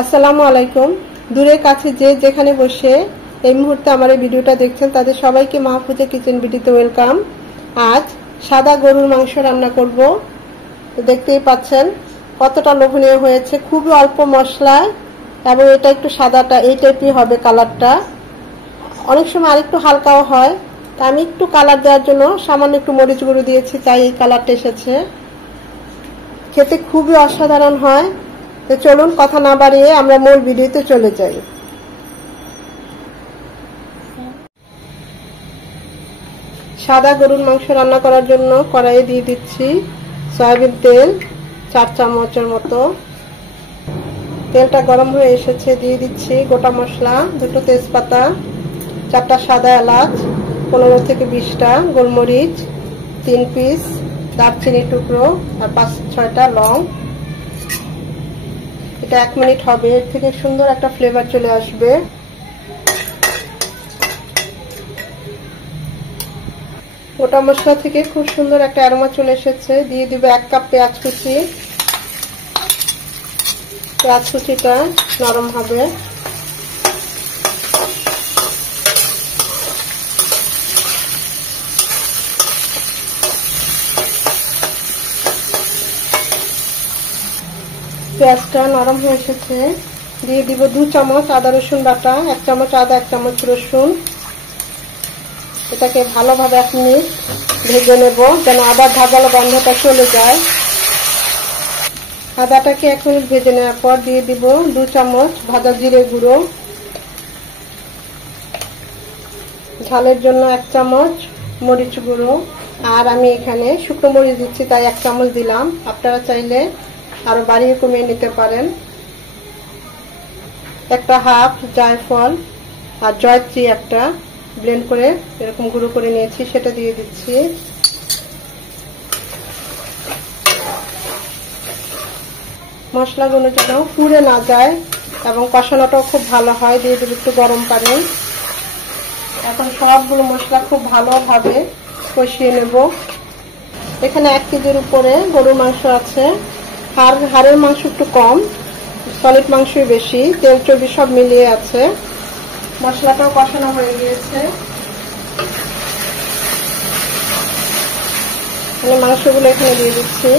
আসসালামু আলাইকুম। দূরে কাছে যে যেখানে বসে এই মুহূর্তে আমার এই ভিডিওটা দেখছেন তাদের সবাইকে মাহফুজা কিচেন ভিডিওতে ওয়েলকাম। আজ সাদা গরুর মাংস রান্না করব। তো দেখতেই পাচ্ছেন কতটা লোভনীয় হয়েছে, খুবই অল্প মশলায়, এবং এটা একটু সাদাটা এই টাইপই হবে কালারটা। অনেক সময় আরেকটু হালকাও হয়, তা আমি একটু কালার দেওয়ার জন্য সামান্য একটু মরিচ গুঁড়ো দিয়েছি, তাই এই কালারটা এসেছে। খেতে খুবই অসাধারণ হয়। তো চলুন কথা না বাড়িয়ে আমরা মূল ভিডিওতে চলে যাই। সাদা গরুর মাংস রান্না করার জন্য কড়াইয়ে দিয়ে দিচ্ছি সয়াবিন তেল 4 চামচের মতো। তেলটা গরম হয়ে এসেছে, দিয়ে দিচ্ছি গোটা মশলা, 2টো তেজপাতা, 4টা সাদা এলাচ, 15 থেকে 20টা গোলমরিচ, 3 পিস দারচিনি টুকরো, আর 5-6টা লং। এটা 1 মিনিট হবে, এর থেকে সুন্দর একটা ফ্লেভার চলে আসবে। গোটা মশলা থেকে খুব সুন্দর একটা অ্যারোমা চলে এসেছে। দিয়ে দিব 1 কাপ পেঁয়াজ কুচি। পেঁয়াজ কুচিটা নরম হবে। পেঁয়াজটা নরম হয়ে এসেছে, দিয়ে দিব 2 চামচ আদা রসুন বাটা, 1 চামচ আদা, 1 চামচ রসুন। এটাকে ভালোভাবে 1 মিনিট ভেজে নেব, যেন আদার ঝাঁঝালো গন্ধটা চলে যায়। আদাটাকে 1 মিনিট ভেজে নেওয়ার পর দিয়ে দিব 2 চামচ ভাজা জিরে গুঁড়ো, ঝালের জন্য 1 চামচ মরিচ গুঁড়ো, আর আমি এখানে শুকনো মরিচ দিচ্ছি তাই 1 চামচ দিলাম। আপনারা চাইলে আরো বাড়িয়ে কমিয়ে নিতে পারেন। একটা হাফ জায়ফল আর জয়ত্রী একটা ব্লেন্ড করে এরকম গুঁড়ো করে নিয়েছি, সেটা দিয়ে দিচ্ছি। মশলাগুলো যেন পুড়ে না যায় এবং কষানোটাও খুব ভালো হয়, দিয়ে দেব একটু গরম পানি। এখন সবগুলো মশলা খুব ভালোভাবে কষিয়ে নেব। এখানে 1 কেজির উপরে গরুর মাংস আছে। হাড়ের মাংস একটু কম, সলিড মাংসই বেশি, তেল চর্বি সব মিলিয়ে আছে। মশলাটাও কষানো হয়ে গিয়েছে। মাংসগুলো এখানে দিয়ে দিচ্ছি।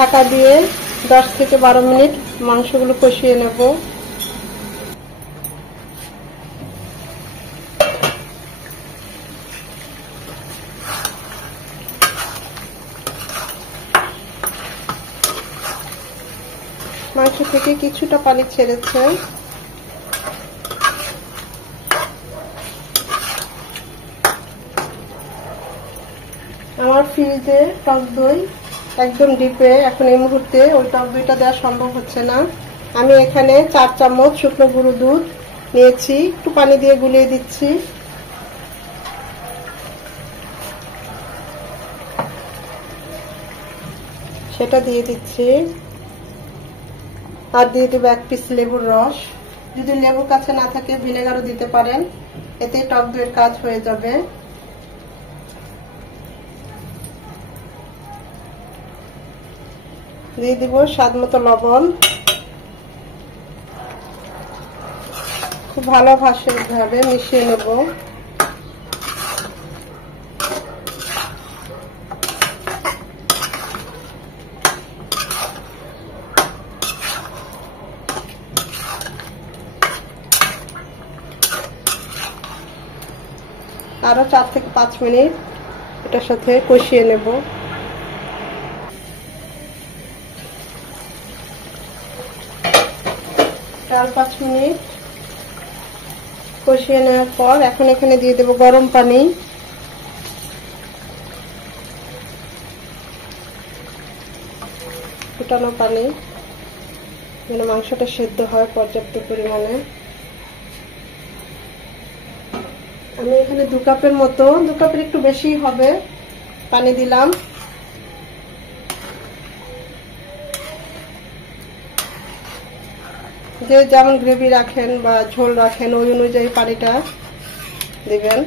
ঢাকা দিয়ে 10 থেকে 12 মিনিট মাংসগুলো কষিয়ে নেব। মাংস থেকে কিছুটা পানি ছেড়েছে। আমার ফ্রিজে টক দই একদম ডিপে, এখন এই মুহূর্তে ওই টক দইটা দেওয়া সম্ভব হচ্ছে না। আমি এখানে 4 চামচ শুকনো গুঁড়ো দুধ নিয়েছি, একটু পানি দিয়ে গুলিয়ে দিচ্ছি। সেটা দিয়ে দিচ্ছি, আর দিয়ে দেবো 1 পিস লেবুর রস। যদি লেবুর কাছে না থাকে ভিনেগারও দিতে পারেন, এতে টক দইয়ের কাজ হয়ে যাবে। দিয়ে দিব স্বাদ মতো লবণ। খুব ভালোভাবে মিশিয়ে নেব। আরো 4 থেকে 5 মিনিট এটার সাথে কষিয়ে নেব। 4-5 মিনিট কষিয়ে নেওয়ার পর এখন এখানে দিয়ে দেব গরম পানি। ফুটানো পানি, যেন মাংসটা সেদ্ধ হয় পর্যাপ্ত পরিমাণে। আমি এখানে 2 কাপের মতো, 2 কাপের একটু বেশি হবে পানি দিলাম। যে যেমন গ্রেভি রাখেন বা ঝোল রাখেন ওই অনুযায়ী পানিটা দিবেন।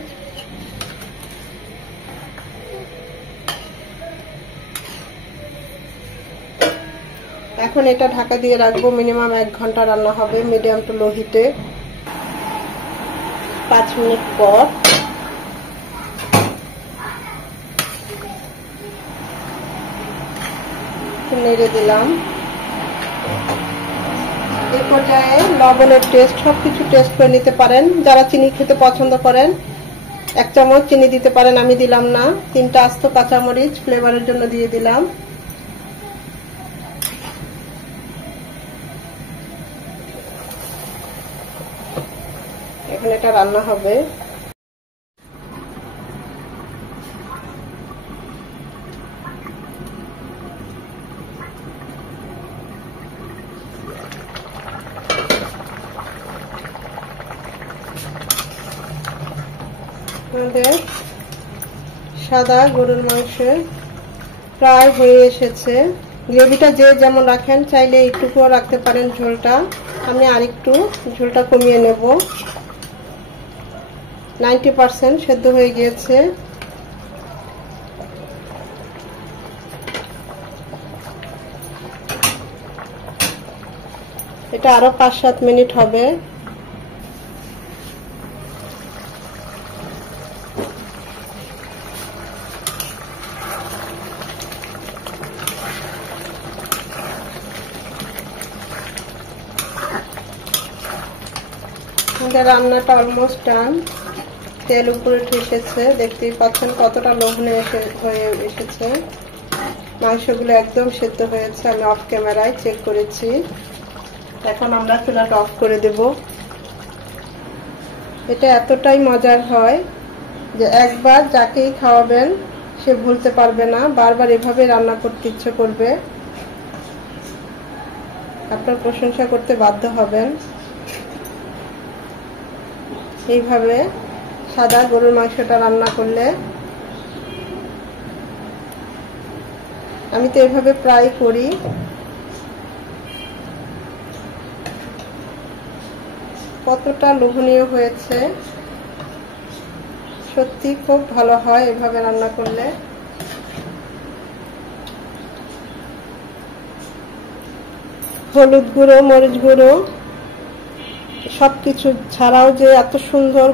এখন এটা ঢাকা দিয়ে রাখবো, মিনিমাম 1 ঘন্টা রান্না হবে মিডিয়াম টু লো হিটে। 5 মিনিট পর নেড়ে দিলাম। এই পর্যায়ে লবণের টেস্ট সবকিছু টেস্ট করে নিতে পারেন। যারা চিনি খেতে পছন্দ করেন 1 চামচ চিনি দিতে পারেন, আমি দিলাম না। 3টা আস্ত কাঁচামরিচ ফ্লেভারের জন্য দিয়ে দিলাম। এখন এটা রান্না হবে। আমাদের সাদা গরুর মাংস প্রায় হয়ে এসেছে। গ্রেভিটা যে যেমন রাখেন, চাইলে একটুকুও রাখতে পারেন ঝোলটা। আমি আরেকটু ঝোলটা কমিয়ে নেব। 90% সেদ্ধ হয়ে গিয়েছে। এটা আরো 5-7 মিনিট হবে। আমাদের রান্নাটা অলমোস্ট ডান। তেল উপরে উঠে এসেছে, দেখতেই পাচ্ছেন কতটা লোভনীয় হয়ে এসেছে। মাংসগুলো একদম সেদ্ধ হয়েছে, আমি অফ ক্যামেরায় চেক করেছি। এখন আমরা চুলাটা অফ করে দেব। এটা এতটাই মজার হয় যে একবার যাকেই খাওয়াবেন সে ভুলতে পারবে না, বারবার এভাবে রান্না করতে ইচ্ছে করবে। আপনার প্রশংসা করতে বাধ্য হবেন। এইভাবে সাদা গরুর মাংসটা রান্না করলে, আমি তো এভাবে প্রায় করি। কতটা লোভনীয় হয়েছে, সত্যি খুব ভালো হয় এভাবে রান্না করলে। হলুদ গুঁড়ো, মরিচ গুঁড়ো সবকিছু ছাড়াও যে এত সুন্দর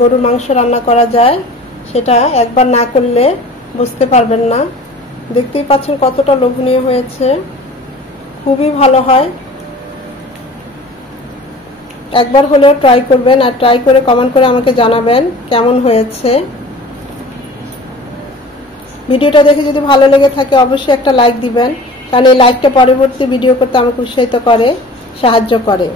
গরুর মাংস রান্না করা যায়, সেটা একবার না করলে বুঝতে পারবেন না। দেখতেই পাচ্ছেন কতটা লোভনীয় হয়েছে, খুবই ভালো হয়। একবার হলেও ট্রাই করবেন, আর ট্রাই করে কমেন্ট করে আমাকে জানাবেন কেমন হয়েছে। ভিডিওটা দেখে যদি ভালো লেগে থাকে অবশ্যই একটা লাইক দিবেন, কারণ এই লাইকটা পরবর্তী ভিডিও করতে আমাকে উৎসাহিত করে, সাহায্য করে।